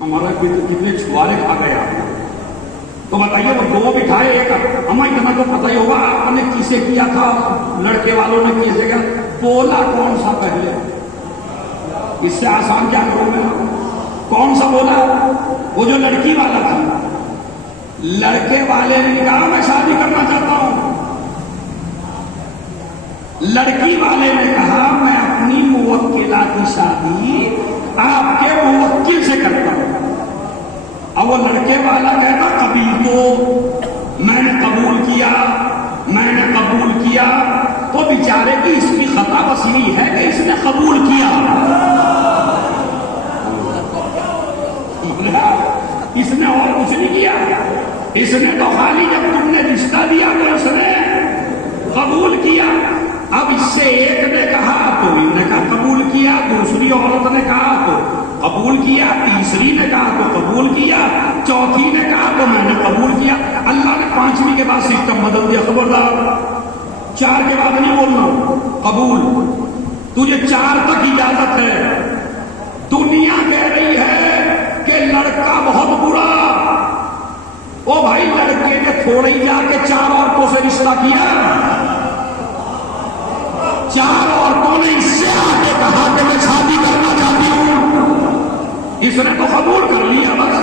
ہمارا کتنے چھوارے کھا گیا تو بتائیے وہ دو بٹھائے ایک ہمیں اتنا تو پتہ ہی ہوگا آپ نے کسے کیا تھا لڑکے والوں نے کیسے کیا بولا کون سا پہلے اس سے آسان کیا کروں میں کون سا بولا وہ جو لڑکی والا تھا لڑکے والے نے کہا میں شادی کرنا چاہتا ہوں لڑکی والے نے کہا میں اپنی موکلہ کی شادی آپ کے موکل سے کرتا ہوں اب وہ لڑکے والا کہتا کبھی تو میں نے قبول کیا تو بیچارے کی اس کی خطا بس یہی ہے کہ اس نے قبول کیا اس نے اور کچھ نہیں کیا اس نے تو خالی جب تم نے رشتہ دیا تو اس نے قبول کیا اب اس سے ایک نے کہا تو انہوں نے کہا قبول کیا دوسری عورت نے کہا تو قبول کیا تیسری نے کہا تو قبول کیا چوتھی نے کہا تو میں نے قبول کیا اللہ نے پانچویں کے بعد سسٹم بدل دیا خبردار 4 کے بعد نہیں بولنا قبول تجھے 4 تک اجازت ہے دنیا کہہ رہی ہے کہ لڑکا بہت برا او بھائی لڑکے نے تھوڑے ہی جا کے 4 عورتوں سے رشتہ کیا 4 عورتوں نے اس سے آگے کہا کہ میں شادی کرنا چاہتی ہوں اس نے تو قبول کر لیا بس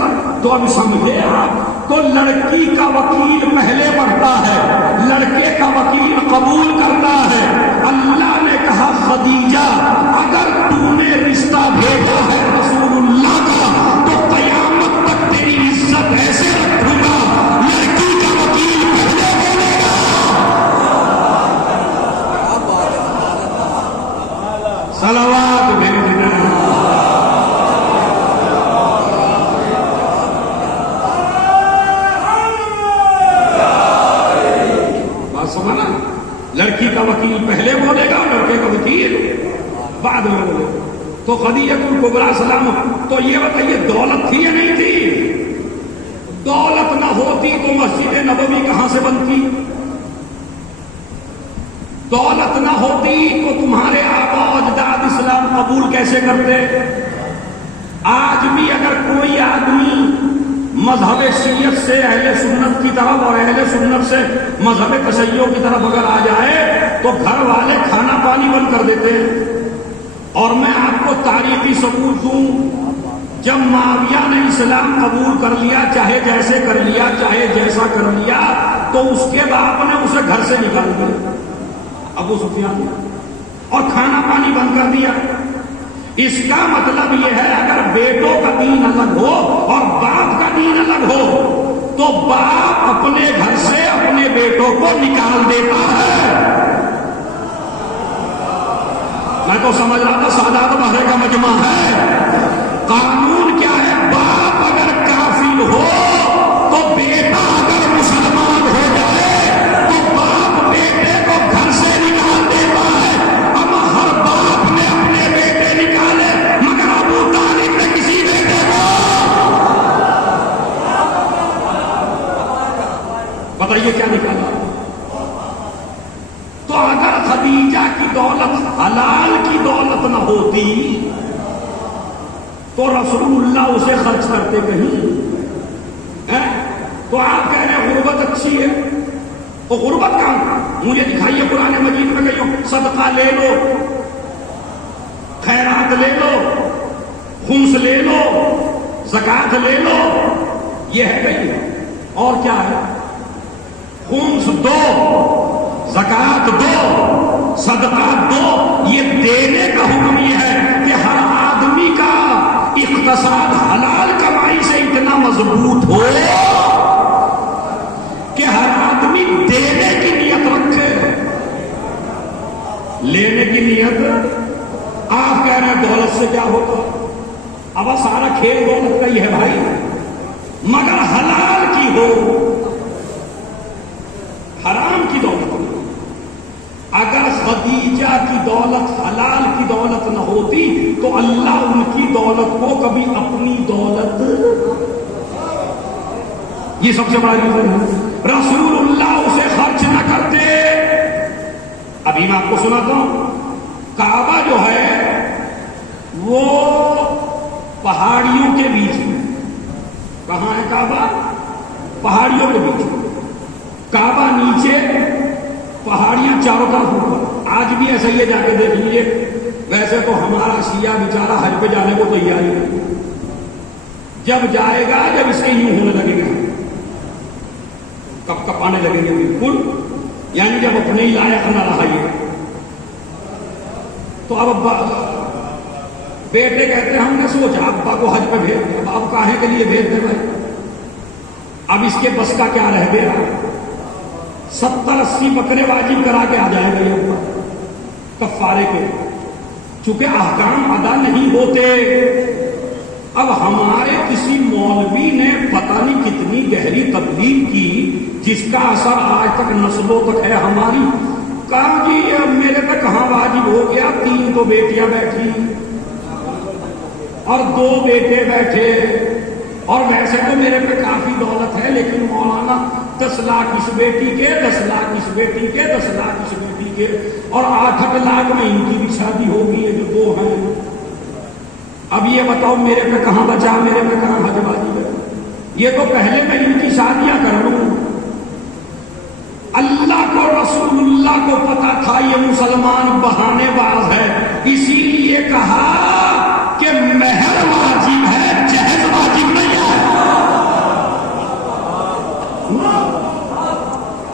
تو اب سمجھے آپ تو لڑکی کا وکیل پہلے بڑھتا ہے لڑکے کا وکیل قبول کرتا ہے اللہ نے کہا خدیجہ اگر تو نے رشتہ بھیجا ہے رسول اللہ کا تو قیامت تک تیری عزت ایسے رکھوں گا لڑکی کا وکیل پہلے بولے گا صلوات میرے لڑکی کا وکیل پہلے بولے گا لڑکے کا وکیل بعد میں بولے گا تو خدیجۃ الکبریٰ سلام تو یہ بتائیے دولت تھی یا نہیں تھی دولت نہ ہوتی تو مسجد نبوی کہاں سے بنتی دولت نہ ہوتی تو تمہارے آبا و اجداد اسلام قبول کیسے کرتے آج بھی اگر کوئی آدمی مذہب شیعت سے اہل سنت کی طرف اور اہل سنت سے مذہب تشیع کی طرف اگر آ جائے تو گھر والے کھانا پانی بند کر دیتے ہیں اور میں آپ کو تاریخی ثبوت دوں جب معاویہ نے اسلام قبول کر لیا چاہے جیسے کر لیا چاہے جیسا کر لیا تو اس کے باپ نے اسے گھر سے نکال دیا ابو سفیان اور کھانا پانی بند کر دیا اس کا مطلب یہ ہے اگر بیٹوں کا دین الگ ہو اور باپ کا دین الگ ہو تو باپ اپنے گھر سے اپنے بیٹوں کو نکال دیتا ہے میں تو سمجھ رہا تھا سادات بہرے کا مجمع ہے قانون کیا ہے باپ اگر کافر ہو تو بیٹا اگر مسلمان ہو جائے تو باپ بیٹے کو گھر سے نکال دیتا ہے اما ہر باپ نے اپنے بیٹے نکالے مگر ابو طالب نے کسی بیٹے کو بتائیے کیا نکالا تو اگر خدیجہ کی دولت حلال کی دولت نہ ہوتی تو رسول اللہ اسے خرچ کرتے کہیں تو آپ کہہ رہے ہیں غربت اچھی ہے وہ غربت کہاں مجھے دکھائیے قرآن مجید میں کہیو صدقہ لے لو خیرات لے لو خمس لے لو زکات لے لو یہ ہے کہیں اور کیا ہے خمس دو زکات دو صدقہ دو یہ دینے کا حکم یہ ہے کہ ہر آدمی کا اقتصاد حلال کمائی سے اتنا مضبوط ہو کہ ہر آدمی دینے کی نیت رکھے لینے کی نیت آپ کہہ رہے ہیں دولت سے کیا ہوتا اب سارا کھیل دولت کا ہی ہے بھائی مگر حلال کی ہو حرام کی دولت اگر خدیجہ کی دولت حلال کی دولت نہ ہوتی تو اللہ ان کی دولت کو کبھی اپنی دولت یہ سب سے بڑا ریزن ہے رسول اللہ اسے خرچ نہ کرتے ابھی میں آپ کو سناتا ہوں کعبہ جو ہے وہ پہاڑیوں کے بیچ میں کعبہ پہاڑیوں کے بیچ، کعبہ نیچے، پہاڑیاں چاروں طرف اوپر. آج بھی ایسا ہی ہے، جا کے دیکھ لیجیے. ویسے تو ہمارا شیعہ بیچارہ حج پہ جانے کو تیاری نہیں، جب جائے گا جب اس کے یوں ہونے لگے گا، کب کب آنے لگیں گے بالکل، یعنی جب اپنے ہی لائق نہ رہا یہ. تو اب ابا بیٹے کہتے ہیں ہم نے سوچا ابا کو حج پہ بھیج دیں. اب کاہے کے لیے بھیج دیں بھائی؟ اب اس کے بس کا کیا رہ گیا؟ 70-80 بکرے واجب کرا کے آ جائے گا یہ ابا کفارے کے، چونکہ احکام ادا نہیں ہوتے. اب ہمارے کسی مولوی نے پتہ نہیں کتنی گہری تبلیغ کی جس کا اثر آج تک نسلوں تک ہے ہماری. کہا جی اب میرے پہ کہاں واجب ہو گیا، 3 تو بیٹیاں بیٹھی اور 2 بیٹے بیٹھے، اور ویسے تو میرے پہ کافی دولت ہے، لیکن مولانا 10 لاکھ اس بیٹی کے، 10 لاکھ اس بیٹی کے، 10 لاکھ اس بیٹی کے، اور 8 لاکھ میں ان کی بھی شادی ہوگی ہے جو 2 ہیں. اب یہ بتاؤ میرے پہ کہاں بچا، میرے پہ کہاں حج واجب ہے؟ یہ تو پہلے میں ان کی شادیاں کر لوں. اللہ کو رسول اللہ کو پتا تھا یہ مسلمان بہانے باز ہے، اسی لیے کہا کہ مہر واجب ہے، جہیز واجب نہیں ہے.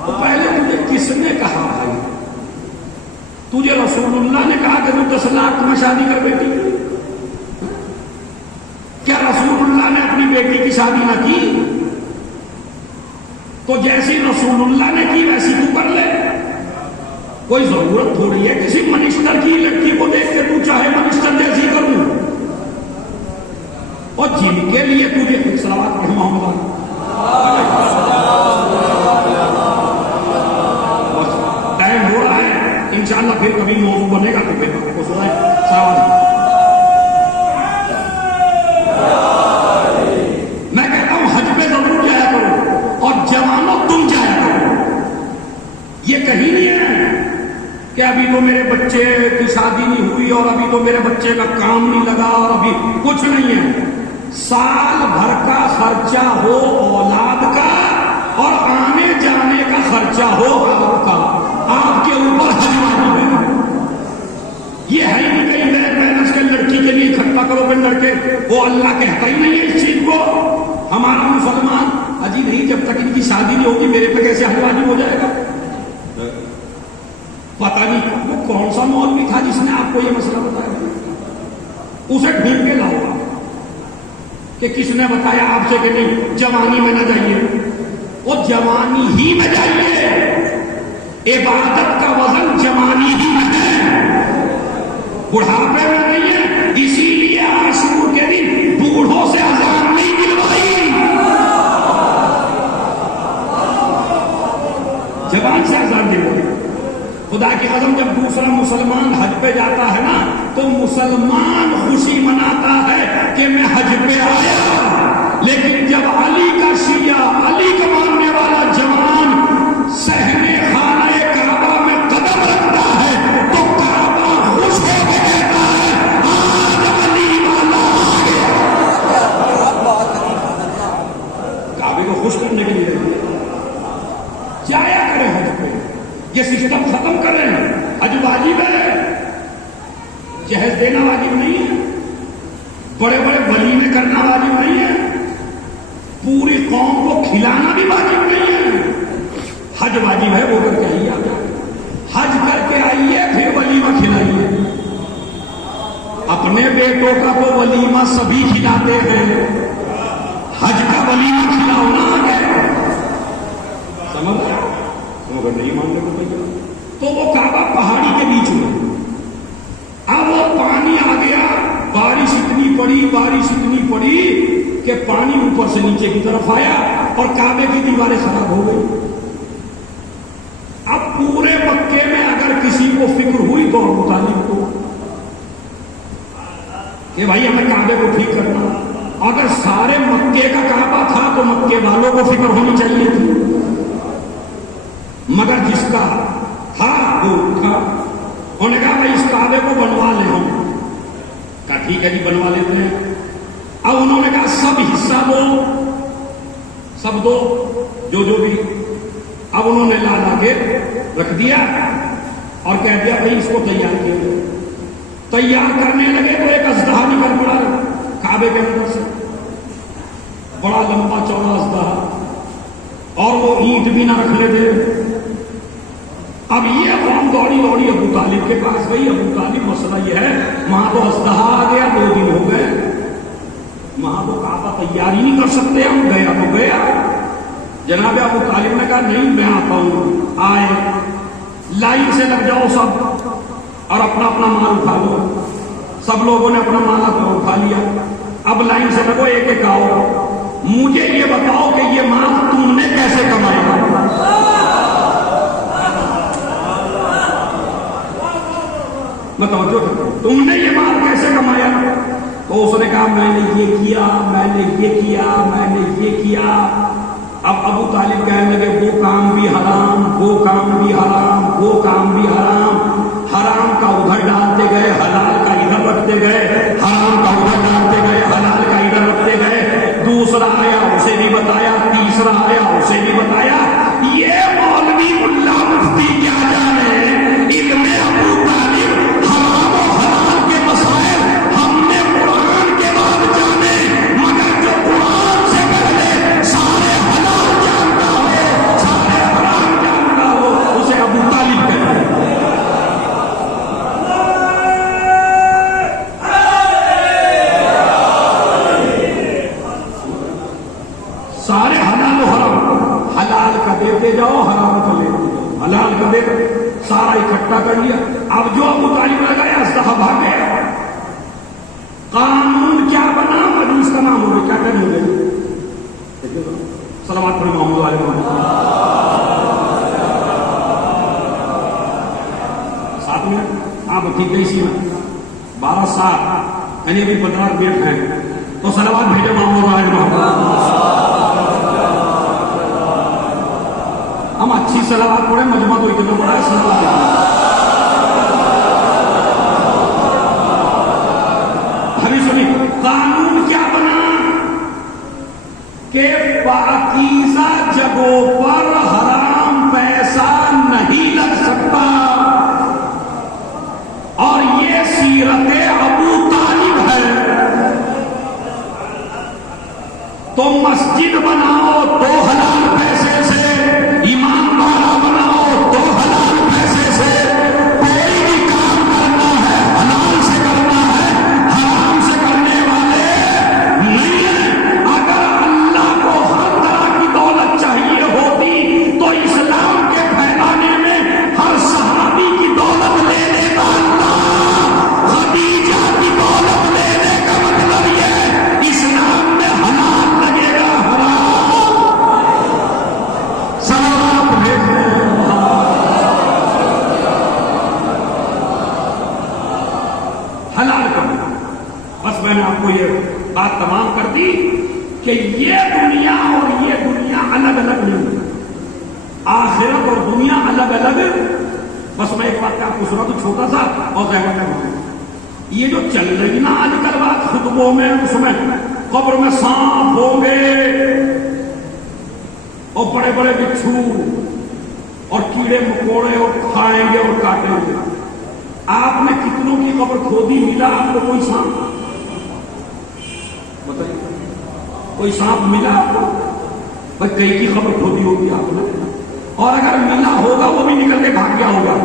تو پہلے تجھے کس نے کہا بھائی؟ تجھے رسول اللہ نے کہا کہ تو 10 لاکھ میں شادی کر بیٹی؟ کیا رسول اللہ نے اپنی بیٹی کی شادی نہ کی؟ تو جیسی رسول اللہ نے کی ویسی تو کر لے. کوئی ضرورت تھوڑی ہے کسی منسٹر کی لڑکی کو دیکھ کے تو چاہے منسٹر جیسی کروں. اور جن کے لیے تجھے صلوات پڑھ محمد، ٹائم ہو رہا ہے، انشاءاللہ پھر کبھی موضوع بنے گا تو پھر آپ کو سنائیں. سوال میں کہتا ہوں حج پہ ضرور جایا کرو، اور جوانوں تم جایا کرو. یہ کہیں نہیں ہے کہ ابھی تو میرے بچے کی شادی نہیں ہوئی اور ابھی تو میرے بچے کا کام نہیں لگا اور ابھی کچھ نہیں ہے. سال بھر کا خرچہ ہو اولاد کا اور آنے جانے کا خرچہ ہو آپ کا، آپ کے اوپر حج واجب ہے. یہ ہے ہی نہیں کہیں میرے پیرنٹس کے لڑکی کے لیے اکٹھا کرو پھر لڑکے، وہ اللہ کہتا ہی نہیں ہے اس چیز کو. ہمارا مسلمان اجی نہیں، جب تک ان کی شادی نہیں ہوگی میرے پہ کیسے حج واجب ہو جائے گا؟ پتہ نہیں وہ کون سا مولوی تھا جس نے آپ کو یہ مسئلہ بتایا، اسے ڈھونڈ کے لاؤ کہ کس نے بتایا آپ سے کہ نہیں جوانی میں نہ جائیے. وہ جوانی ہی میں جائیے، عبادت کا وزن جوانی ہی میں ہے، بڑھاپے میں نہیں ہے. اسی لیے عاشور کے دن بوڑھوں سے اذان نہیں دلوائی، جوان سے اذان دلوائی. خدا کی قسم جب دوسرا مسلمان حج پہ جاتا ہے نا تو مسلمان خوشی مناتا ہے کہ میں حج پہ آیا، لیکن جب علی کا شیعہ، علی کا ماننے والا جوان صحن خانہ کعبہ میں قدم رکھتا ہے تو کعبہ خوش ہو کے کہتا ہے آج علی والا آ گیا. کعبے کو خوش کرنے کے لیے جایا کرے حج پہ. یہ سسٹم ختم کریں. حج واجب ہے، جہیز دینا واجب نہیں ہے، بڑے بڑے ولیمے کرنا واجب نہیں ہے، پوری قوم کو کھلانا بھی واجب نہیں ہے. حج واجب ہے، وہ کر کے آئیے، حج کر کے آئیے پھر ولیمہ کھلائیے. اپنے بیٹوں کا تو ولیمہ سبھی کھلاتے ہیں، حج کا ولیمہ کھلاؤ نہ آگے. سمجھ گیا؟ اگر نہیں ماننے کو تو وہ کعبہ پہاڑی کے بیچ میں، اب وہ پانی آ گیا، بارش اتنی پڑی کہ پانی اوپر سے نیچے کی طرف آیا اور کعبے کی دیواریں خراب ہو گئی. اب پورے مکے میں اگر کسی کو فکر ہوئی تو ابو طالب کو کہ بھائی ہمیں کعبے کو ٹھیک کرنا، اگر سارے مکے کا کعبہ تھا تو مکے والوں کو فکر ہونی چاہیے تھی، مگر جس کا تھا وہ تھا. انہوں نے کہا بھائی اس کعبے کو بنوا لے. ہم کہا ٹھیک ہے جی بنوا لیتے ہیں. اب انہوں نے کہا سب حصہ دو سب دو جو بھی. اب انہوں نے لا کے رکھ دیا اور کہہ دیا بھائی اس کو تیار کیا جائے. تیار کرنے لگے تو ایک اژدہا نکل پڑا کعبے کے اندر سے, بڑا لمبا چوڑا اژدہا, اور وہ اینٹ بھی نہ رکھنے دے. اب یہ قوم دوڑی ابو طالب کے پاس گئی. ابو طالب مسئلہ یہ ہے, وہاں تو اژدہا آ گیا, 2 دن ہو گئے, وہاں تو کعبہ تیار ہی نہیں کر سکتے ہم, گیا تو گیا. جناب ابو طالب نے کہا نہیں میں آتا ہوں. آئے, لائن سے لگ جاؤ سب اور اپنا اپنا مال اٹھا لو. سب لوگوں نے اپنا مال اٹھا لیا. اب لائن سے لگو, ایک ایک آؤ, مجھے یہ بتاؤ کہ یہ مال تم نے کیسے کمایا. میں توجہ کرتا ہوں, تم نے یہ مال کیسے کمایا. تو اس نے کہا میں نے یہ کیا, میں نے یہ کیا, میں نے یہ کیا. اب ابو طالب کہنے لگے وہ کام بھی حرام, وہ کام بھی حرام, وہ کام بھی حرام. حرام کا ادھر ڈالتے گئے, حلال کا ادھر رکھتے گئے, حرام کا ادھر ڈالتے گئے, حلال کا ادھر رکھتے گئے. دوسرا آیا اسے بھی بتایا, تیسرا آیا اسے بھی بتایا. یہ مولوی ملا مفتی کیا جانے علم ابو طالب حرام و حلال کے مسائل ہم نے قرآن کے بعد جانے, مگر جو قرآن سے پہلے سارے حلال جانتا ہو, سارے حرام جانتا ہو, اسے ابو طالب کہتے ہیں. سارے حلال و حرام, حلال کا دیتے جاؤ, حرام کا لیتے جاؤ, حلال کا دیتے, سارا اکٹھا کر لیا. اب جو ابو طالب لگایا اژدہا بھاگ گیا. قانون کیا بنا, حدیث کا نام ہو گیا, کیا کریں گے. صلوات پڑھیں محمد علیہ وسلم. 7 منٹ آپ ٹھیک نہیں سی نا, 12:07 یعنی ابھی 15 منٹ ہیں, تو صلوات بھیجے محمد علیہ وسلم. ہم اچھی صلوات پڑھیں, مجمع تو اتنا بڑا ہے, صلوات ابھی سنی. قانون کیا بنا کہ پاکیزہ جگہوں پر حرام پیسہ نہیں لگ سکتا, اور یہ سیرت ابو طالب ہے. تو مسجد بناؤ تو حلال پیسے سے, ایمان والا بناؤ تو حلال پیسے سے, کوئی بھی کام کرنا ہے حلال سے کرنا ہے, حرام سے کرنے والے نہیں ہیں. اگر اللہ کو ہر طرح کی دولت چاہیے ہوتی تو اسلام کے پھیلانے میں ہر صحابی کی دولت لے لیتا اللہ. خدیجہ کی دولت لینے کا مطلب یہ اسلام میں حلال لگے گا, حرام. صلوات بھیجیں. حلال کرنا. بس میں نے آپ کو یہ بات تمام کر دی کہ یہ دنیا اور یہ دنیا الگ الگ نہیں, آخرت اور دنیا الگ الگ. بس میں ایک بات آپ کو سنا تو چھوٹا سا اور کہنا چاہوں, یہ جو چل رہی نا آج کل بات خطبوں میں, اس میں قبر میں سانپ ہوں گے اور بڑے بڑے بچھو اور کیڑے مکوڑے اور کھائیں گے اور کاٹیں گے. آپ نے کتنوں کی قبر کھودی, ملا آپ کو کوئی سانپ؟ بتائیے, کوئی سانپ ملا آپ کو؟ بھائی کئی کی قبر کھودی ہوگی آپ نے, اور اگر ملا ہوگا وہ بھی نکل کے بھاگ گیا ہوگا,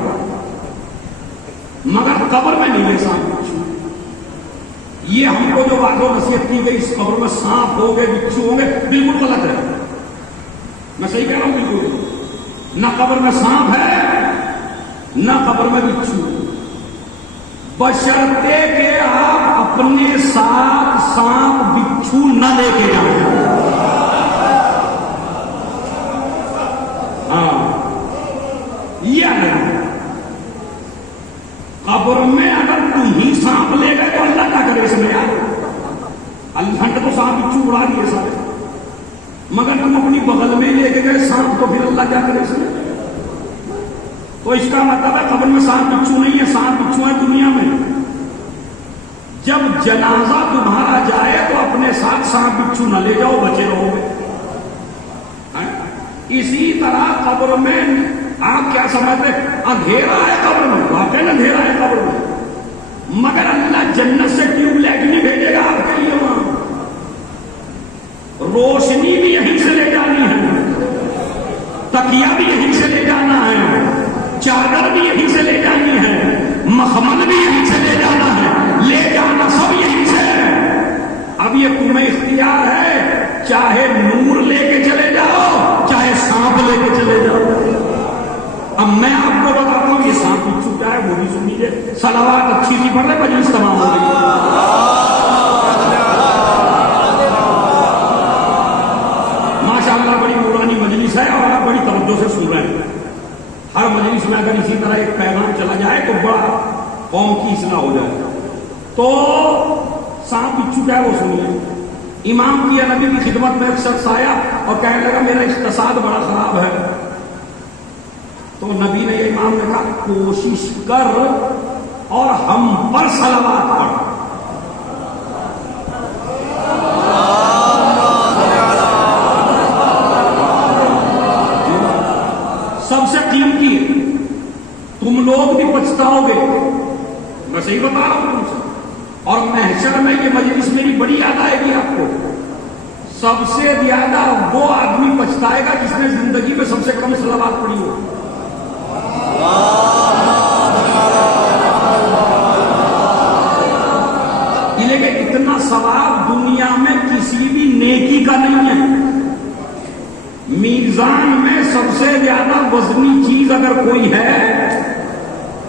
مگر قبر میں نہیں ہے سانپ بچھو. یہ ہم کو جو بات و نصیحت کی گئی اس قبر میں سانپ ہوں گے, بچھو ہوں گے, بالکل غلط ہے. میں صحیح کہہ رہا ہوں بالکل. نہ قبر میں سانپ ہے نہ قبر میں بچھو, بشرطے کہ آپ اپنے ساتھ سانپ بچھو نہ لے کے جائیں. ہاں یہ نہیں, قبر میں اگر تم ہی سانپ لے گئے تو اللہ کیا کرے اس میں یار. اللہ نے تو سانپ بچھو اڑا دیے سارے, مگر تم اپنی بغل میں لے کے گئے سانپ, تو پھر اللہ کیا کرے اس میں. تو اس کا مطلب ہے قبر میں سانپ بچھو نہیں ہے, سانپ بچھو ہے دنیا میں. جب جنازہ تمہارا جائے تو اپنے ساتھ سانپ بچھو نہ لے جاؤ, بچے رہو گے. اسی طرح قبر میں آپ کیا سمجھتے ہیں؟ اندھیرا ہے قبر میں، واقعی اندھیرا ہے قبر میں، مگر اللہ جنت سے ٹیوب لائٹ نہیں بھیجے گا آپ کے لیے، وہاں روشنی بھی یہیں سے لے جانی ہے، تکیہ بھی یہیں سے لے جانا ہے، چادر بھی یہیں سے لے جانی ہے، مخمل بھی یہیں سے لے جانا ہے، لے جانا سب یہیں سے ہے۔ اب یہ تمہیں اختیار ہے، چاہے نور لے کے چلے جاؤ، چاہے سانپ لے کے چلے جاؤ۔ اب میں آپ کو بتاتا ہوں یہ سانپ بچھو کیا ہے وہ بھی سن لیجیے، صلوات اچھی سی پڑھ رہے، مجلس تمام ہو گئی۔ ماشاءاللہ بڑی نورانی مجلس ہے اور آپ بڑی توجہ سے سن رہے ہیں۔ ہر مجلس میں اگر اسی طرح ایک پیغام چلا جائے تو بڑا قوم کی اصلاح ہو جائے۔ تو سانپ بچھو کیا ہے وہ سنیے۔ امام کی نبی کی خدمت میں ایک شخص آیا اور کہنے لگا میرا اقتصاد بڑا خراب ہے، تو نبی نے یہ امام نے کہا کوشش کر اور ہم پر صلوات پڑھ۔ سب سے قیمتی تم لوگ بھی پچھتاؤ گے، میں صحیح بتا رہا ہوں تم سے، اور محشر میں یہ مجلس میری بڑی یاد آئے گی آپ کو۔ سب سے زیادہ وہ آدمی پچھتائے گا جس نے زندگی میں سب سے کم صلوات پڑھی ہو۔ لیکن اتنا ثواب دنیا میں کسی بھی نیکی کا نہیں ہے۔ میزان میں سب سے زیادہ وزنی چیز اگر کوئی ہے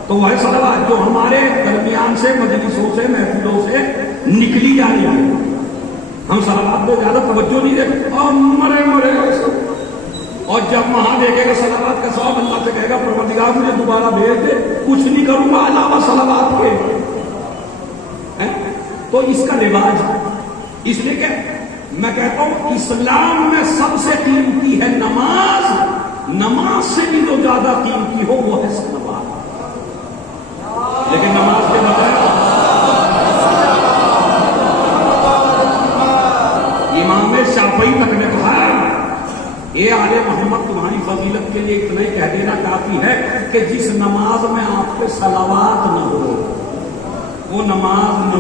تو وہ ہے صلوات، جو ہمارے درمیان سے مجلسوں سے محفلوں سے نکلی جا رہی ہے۔ ہم صلوات پہ زیادہ توجہ نہیں دیتے اور مرے اور جب وہاں دیکھے گا صلوات کا ثواب، اللہ سے کہے گا پروردگار مجھے دوبارہ بھیج دے، کچھ نہیں کروں گا علاوہ صلوات کے۔ تو اس کا رواج ہے، اس لیے کہ میں کہتا ہوں اسلام میں سب سے قیمتی ہے نماز، نماز سے بھی جو زیادہ قیمتی ہو وہ ہے صلوات۔ لیکن نماز کے بغیر امام شافعی تک نے کہا اے آل محمد تمہاری فضیلت کے لیے اتنا ہی کہہ دینا کافی ہے کہ جس نماز میں آپ کے صلوات نہ ہو وہ نماز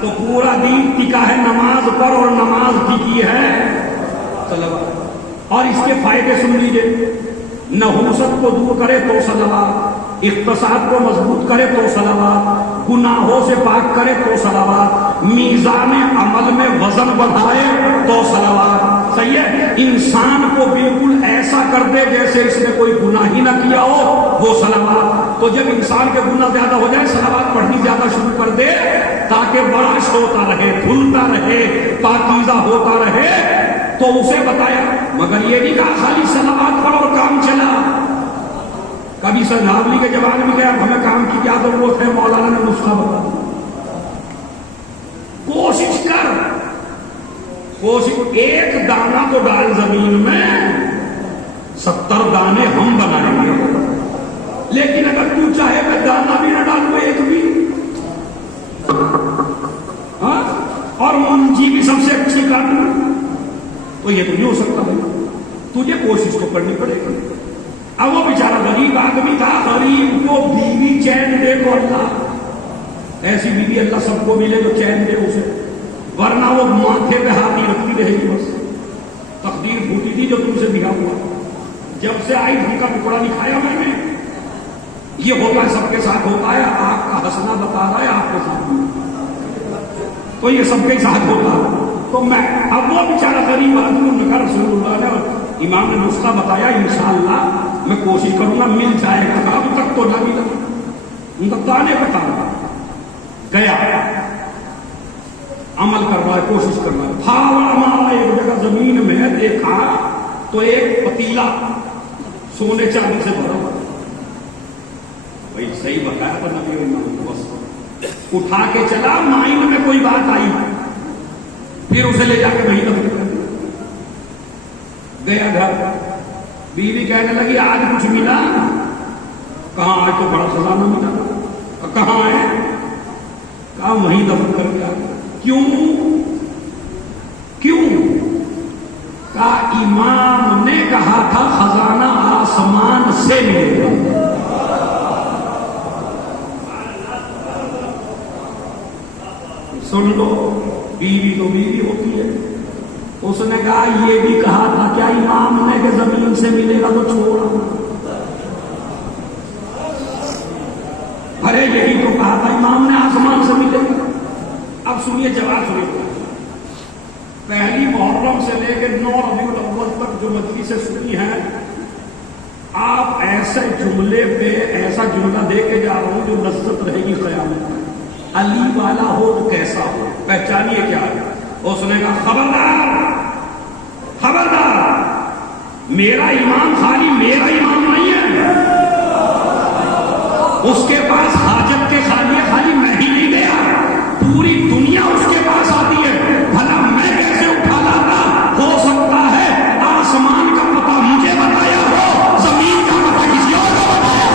تو پورا دین ٹکا ہے نماز پر، اور نماز ٹکی ہے صلوات۔ اور اس کے فائدے سن لیجیے، نحوست کو دور کرے تو صلوات، اقتصاد کو مضبوط کرے تو صلوات، گناہوں سے پاک کرے تو صلوات، میزان عمل میں وزن بڑھائے تو صلوات، صحیح ہے، انسان کو بالکل ایسا کر دے جیسے اس نے کوئی گناہ ہی نہ کیا ہو وہ صلوات۔ تو جب انسان کے گناہ زیادہ ہو جائے صلوات پڑھنی زیادہ شروع کر دے تاکہ بڑاش ہوتا رہے، دھلتا رہے، پاکیزہ ہوتا رہے۔ تو اسے بتایا، مگر یہ نہیں کہا خالی صلوات پڑھ اور کام چلا۔ کبھی سنجھاولی کے جوان بھی گیا ہمیں کام کی کیا ضرورت ہے، مولانا نے نسخہ بتا دیا۔ کوشش کر، ایک دانہ تو ڈال زمین میں، 70 دانے ہم بنائیں گے۔ لیکن اگر تو چاہے میں دانہ بھی نہ ڈالوں ایک بھی، اور منجی بھی سب سے اچھی کاٹ لوں، تو یہ تو نہیں ہو سکتا ہے، تجھے کوشش تو کرنی پڑے گی۔ اب وہ بیچارہ غریب آدمی تھا، غریب کو بیوی چین دے تو اللہ، ایسی بیوی اللہ سب کو ملے تو چین دے اسے، ورنہ وہ ماتھے پہ ہاتھ ہی رکھتی رہے گی۔ بس تقدیر پھوٹی تھی جو تم سے دکھا ہوا، جب سے آئی گھر کا ٹکڑا نہیں کھایا میں نے۔ یہ ہوتا ہے سب کے ساتھ ہوتا ہے، آپ کا ہنسنا بتا رہا ہے آپ کے ساتھ تو یہ سب کے ساتھ ہوتا ہے۔ تو میں اب وہ بیچارہ غریب آدمی نے کہا رسول اللہ نے، امام نے نسخہ بتایا، انشاءاللہ میں کوشش کروں گا مل جائے گا، اب تک تو نہ ملا، ان کا تانے بتا رہا گیا، عمل کر رہا ہے، کوشش کر رہا ہے، پھاوڑا مارا ایک جگہ زمین میں، دیکھا تو ایک پتیلا سونے چاندی سے بھرا ہوا، بھائی صحیح بتایا تھا نبی امام کو، بس اٹھا کے چلا، مائنڈ میں کوئی بات آئی، پھر اسے لے جا کے وہیں دفن کر گیا گھر۔ بیوی کہنے لگی آج کچھ ملا؟ کہاں آج تو بڑا خزانہ ملا۔ کہاں ہے؟ کہا وہیں دفن کر دیا۔ کیوں؟ کا امام نے کہا تھا خزانہ آسمان سے ملے گا. سن لو، بیوی تو بیوی ہوتی ہے. اس نے کہا یہ بھی کہا تھا کیا امام نے کہ زمین سے ملے گا تو چھوڑا. ارے یہی تو کہا تھا امام نے آسمان سے ملے گا. اب سنیے جواب سنیے. پہلی محرم سے لے کے 9 ربیع الاول تک جو مجلسیں سنی ہیں، آپ ایسے جملے پہ ایسا جملہ دے کے جا رہا ہوں جو لذت رہے گی قیامت. علی والا ہو تو کیسا ہو، پہچانیے کیا ہے. اس نے کہا خبردار خبردار، میرا امام خالی میرا امام نہیں ہے، اس کے پاس حاجت کے خالی میں ہی نہیں گیا، پوری دنیا اس کے پاس آتی ہے. بھلا میں کیسے اٹھا لاتا؟ ہو سکتا ہے آسمان کا پتہ مجھے بتایا ہو، زمین کا پتہ کسی اور کو بتایا.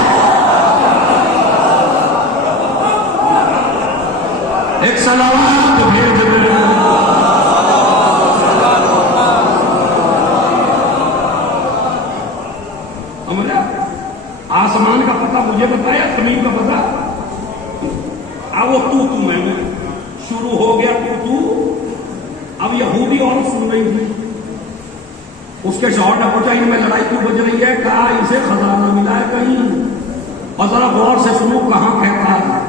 ایک سلام تو بھیج دے. آسمان کا پتہ مجھے بتایا، زمین کا پتہ. اب وہ تو میں شروع ہو گیا تو. اب یہودی اور سن رہی تھی، اس کے شوہر نے پوچھا ان میں لڑائی کیوں بج رہی ہے؟ کہا اسے خزانہ ملا ہے کہیں، اور ذرا غور سے سنو کہاں کہتا ہے.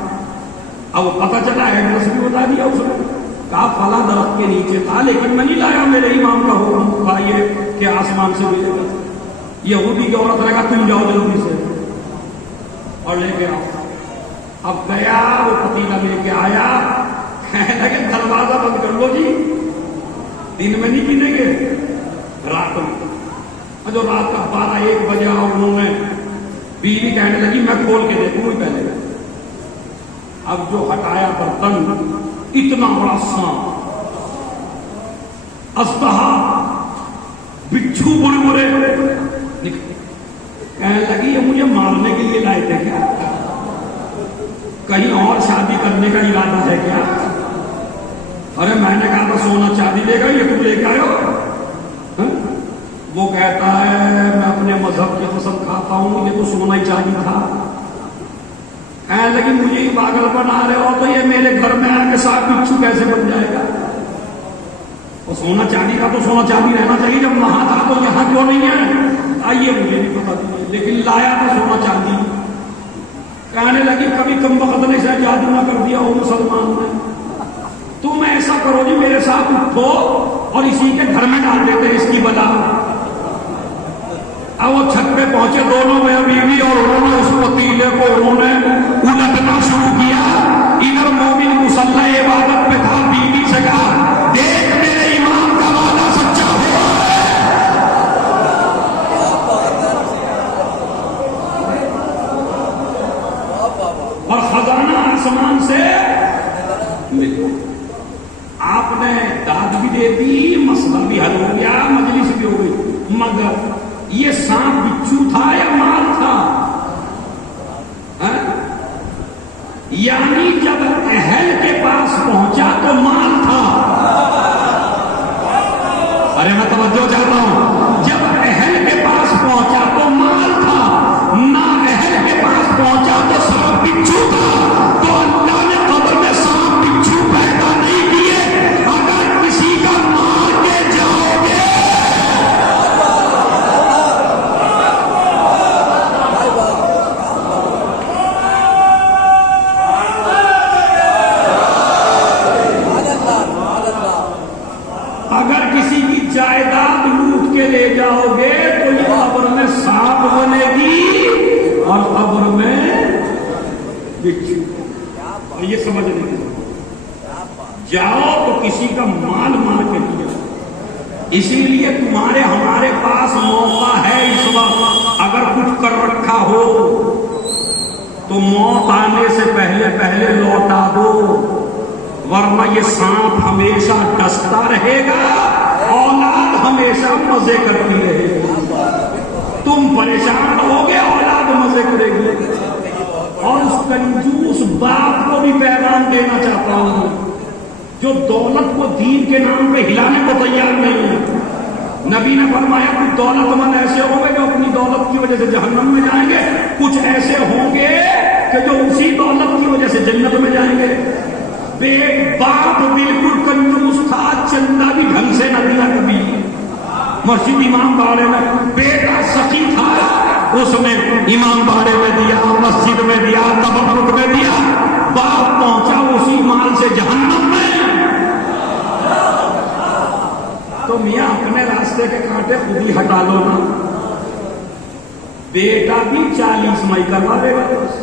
اب پتہ چلا ایڈریس بھی بتا دیا اس نے. کہا فلاں درخت کے نیچے تھا، لیکن میں نہیں لایا، میرے امام کا حکم تھا یہ کہ آسمان سے ملے گا. یہودی کی عورت نے کہا تم جاؤ جلدی سے اور لے کے آؤ. اب گیا، وہ پتیلا لے کے آیا، کہنے لگے دروازہ بند کر لو جی، دن میں نہیں پینے گے، رات میں. جو رات کا 12-1 بجے اور انہوں نے بیوی کہنے لگی میں کھول کے دیکھوں ہی پہلے. اب جو ہٹایا برتن، اتنا بڑا سانپ، اژدہا، بچھو بڑے بڑے. کہنے لگی یہ مجھے مارنے کے لیے لائے تھے کیا؟ کہیں اور شادی کرنے کا ارادہ ہے کیا؟ ارے میں نے کہا تھا سونا چاندی لے گا، یہ تم لے کے آئے ہو. وہ کہتا ہے میں اپنے مذہب کی قسم کھاتا ہوں یہ تو سونا ہی چاندی تھا. کہنے لگی مجھے ہی پاگل بنا رہے ہو تو یہ میرے گھر میں آ کے ساتھ بچھو کیسے بن جائے گا؟ اور سونا چاندی کا تو سونا چاندی رہنا چاہیے، جب وہاں تھا تو یہاں کیوں نہیں ہے؟ آئیے مجھے نہیں پتا تھی، لیکن لایا تو سونا چاندی. کہنے لگی کبھی کم وقت نے سے جادو نہ کر دیا ہو مسلمان نے. تم ایسا کرو جی میرے ساتھ اٹھو اور اسی کے گھر میں ڈال دیتے اس کی بلا. اب وہ چھت پہ پہنچے دونوں میں بیوی، اور انہوں نے اس پتیلے کو انہوں نے الٹنا شروع کیا. ادھر مومن مصلی عبادت پہ تھا، بیوی سے کہا دیکھ میرے امام کا وعدہ سچا ہوا اور خزانہ آسمان سے. آپ نے داد بھی دے دی، مسئلہ بھی حل ہو گیا، مجلس بھی ہو گئی. مگر یہ سانپ بچھو تھا یا مال تھا؟ یعنی جب اہل کے پاس پہنچا تو مال تھا. ارے میں توجہ چاہتا ہوں، جب اہل کے پاس پہنچا تو مال تھا، نہ اہل کے پاس پہنچا تو سانپ بچھو تھا. تو اللہ نے قبر میں سانپ بچھو پیدا نہیں کیے. اگر کسی کا مار کے جاؤ گے جائیداد لوٹ کے لے جاؤ گے تو یہ قبر میں سانپ بنے گی اور قبر میں بچھو. یہ سمجھ نہیں جاؤ تو کسی کا مال مار کے لیا. اسی لیے تمہارے ہمارے پاس موقع ہے اس وقت، اگر کچھ کر رکھا ہو تو موت آنے سے پہلے پہلے لوٹا دو، ورنہ یہ سانپ ہمیشہ ڈستا رہے گا، اولاد ہمیشہ مزے کرتی رہے گی. تم پریشان ہوگے، اولاد مزے کرے گی. اور اس کنجوس باپ کو بھی پیغام دینا چاہتا ہوں جو دولت کو دین کے نام پہ ہلانے کو تیار نہیں ہے. نبی نبی نے فرمایا کچھ دولت مند ایسے ہوں گے جو اپنی دولت کی وجہ سے جہنم میں جائیں گے، کچھ ایسے ہوں گے کہ جو اسی دولت کی وجہ سے جنت میں جائیں گے۔ باپ بالکل کنجوس تھا، چندہ بھی ڈھنگ سے نہ دیا کبھی۔ مسجد امام باڑے میں بیٹا سخی تھا، اس نے امام باڑے میں دیا، مسجد میں دیا، تبرک میں دیا، باپ پہنچا اسی مال سے جہنم میں۔ تو میاں اپنے راستے کے کانٹے خود ہی ہٹا لو نا، بیٹا بھی 40 مئی کروا دے گا بس،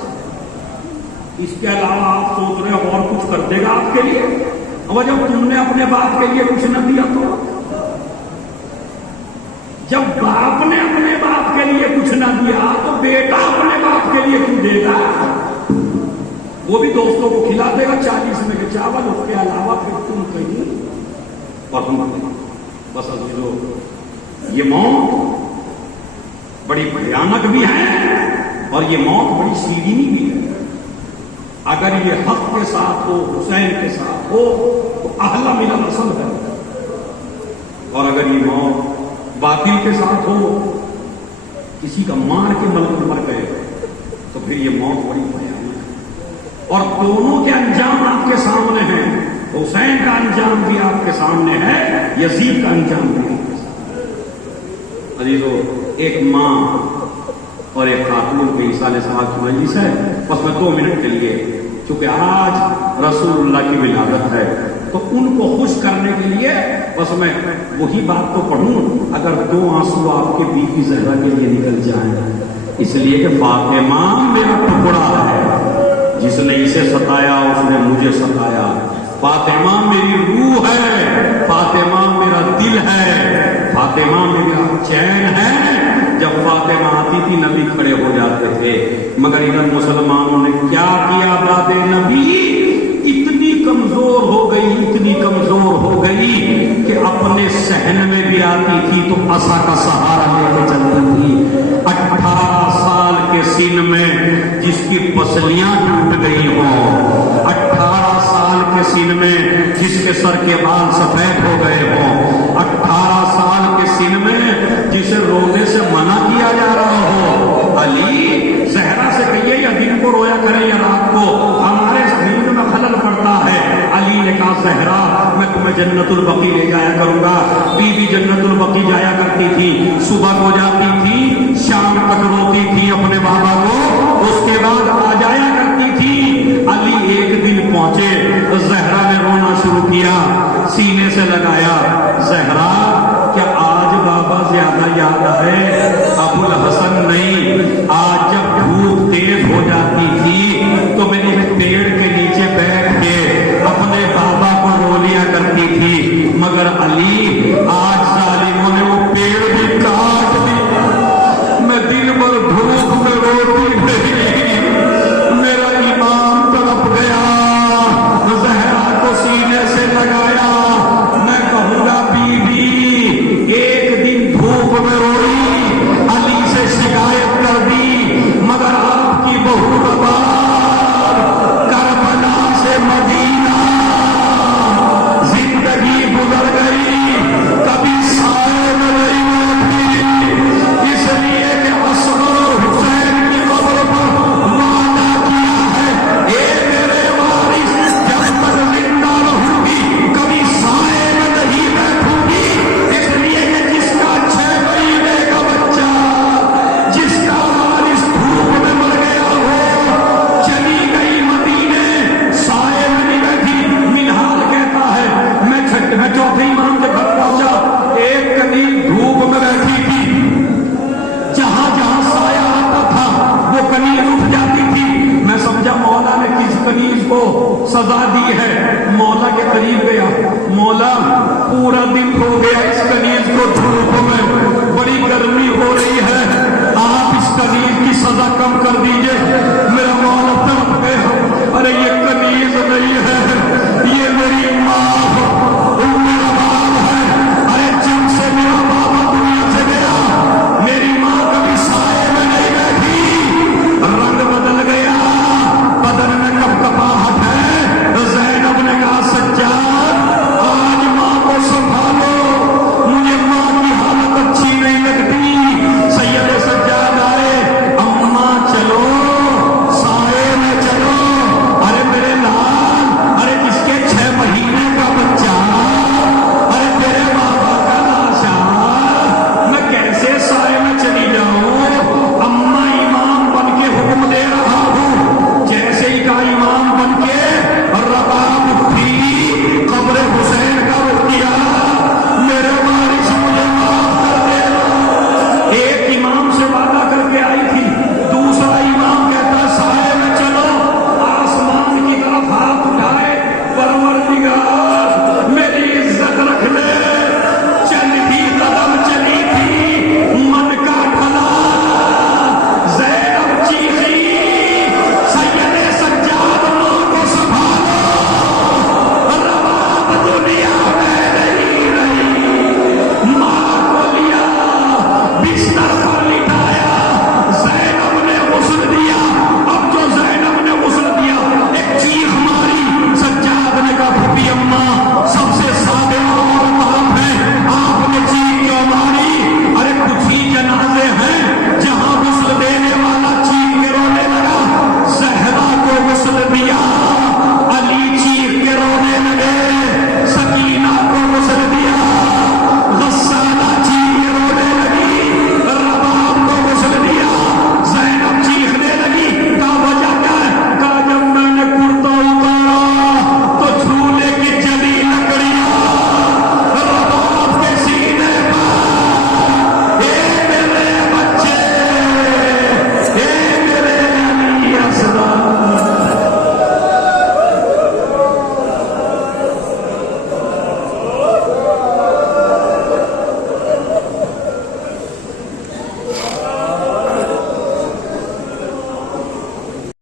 اس کے علاوہ آپ سوچ رہے اور کچھ کر دے گا آپ کے لیے؟ اور جب تم نے اپنے باپ کے لیے کچھ نہ دیا تو جب باپ نے اپنے باپ کے لیے کچھ نہ دیا تو بیٹا اپنے باپ کے لیے کیوں دے گا؟ وہ بھی دوستوں کو کھلا دے گا 40 میں کے چاول، اس کے علاوہ پھر تم کہیں اور تم بس عزیزو، یہ موت بڑی بھیانک بھی ہے اور یہ موت بڑی سیدھی بھی ہے۔ اگر یہ حق کے ساتھ ہو، حسین کے ساتھ ہو تو اہلا میرا پسند ہے، اور اگر یہ موت باطل کے ساتھ ہو، کسی کا مار کے ملک مر گئے تو پھر یہ موت بڑی بھیانک ہے۔ اور دونوں کے انجام آپ کے سامنے ہیں، حسین کا انجام بھی آپ کے سامنے ہے، یزید کا انجام بھی آپ کے سامنے ہے۔ عزیزو، ایک ماں اور ایک خاتون کے ایصال صاحب کی مجلس ہے، بس میں 2 منٹ کے لیے، چونکہ آج رسول اللہ کی ولادت ہے تو ان کو خوش کرنے کے لیے بس میں وہی بات تو پڑھوں، اگر 2 آنسو آپ کے بیوی زہرا کے لیے نکل جائیں، اس لیے کہ فاطمہ میرا ٹکڑا ہے، جس نے اسے ستایا اس نے مجھے ستایا، فاطمہ میری روح ہے، فاطمہ میرا دل ہے، فاطمہ میرا چین ہے۔ جب فاطمہ آتی تھی نبی کھڑے ہو جاتے تھے، مگر ادھر مسلمانوں نے کیا کیا؟ بات نبی اتنی کمزور ہو گئی، اتنی کمزور ہو گئی کہ اپنے صحن میں بھی آتی تھی تو عصا کا سہارا لے کے چلتی تھی۔ 18 سال کے سن میں جس کی پسلیاں ٹوٹ گئی ہوں، 18 سال کے سن میں جس کے سر کے بال سفید ہو گئے ہوں، 18 سال کے سن میں جسے رونے سے منع کیا جا رہا ہو، علی زہرا سے کہیے یا دن کو رویا کریں یا رات کو، ہمارے نیند میں خلل پڑتا ہے۔ علی نے کہا زہرا میں تمہیں جنت البقیع لے جایا کروں گا۔ بی بی جنت البقیع جایا کرتی تھی، صبح کو جاتی تھی، شام تک روتی تھی اپنے بابا کو، اس کے بعد آ جایا کرتی تھی۔ علی ایک دن پہنچے، زہرا نے رونا شروع کیا، سینے سے لگایا، زہرا کیا آج بابا زیادہ یاد آئے؟ ابو الحسن نہیں، آج جب دھوپ تیز ہو جاتی تھی تو میں ایک پیڑ کے نیچے بیٹھ کے اپنے بابا کو رو لیا کرتی تھی، مگر علی آج ظالموں نے وہ پیڑ بھی کاٹ دیا، میں دن بھر دھوپ میں روتی رہی، میرا ایمان تڑپ گیا۔ زہرا کو سینے سے لگایا، میں کہوں گا بی بی ایک دن دھوپ میں روئی، علی سے شکایت کر دی، مگر آپ کی بہو بار کربلا سے مدینہ زندگی گزر گئی، کبھی سائے میں نہیں ہوتی، اس لیے کہ اصغر حسین کی قبر پر وعدہ کیا ہے، اے میرے وارث جب تک زندہ رہوں گی کبھی سائے میں نہیں بیٹھوں گی، اس لیے کہ جس کا 6 مہینے کا بچہ، جس کا وارث دھوپ میں مر گیا ہو، چلی گئی مدینے، سائے میں نہیں بیٹھی۔ منہال کہتا ہے میں 4تھی امام کے گھر پہنچا، ایک کنیل دھوپ میں بیٹھی تھی، جہاں جہاں سایہ آتا تھا وہ کنیز اٹھ جاتی تھی، میں سمجھا مولا نے کس کنیز کو سزا دی ہے، مولا کے قریب گیا، مولا پورا دن ہو گیا اس کنیز کو دھوپ میں، بڑی گرمی ہو رہی ہے، آپ اس کنیز کی سزا کم کر دیجئے۔ میرا مولا تڑپ گیا، ارے یہ کنیز نہیں ہے، یہ میری ماں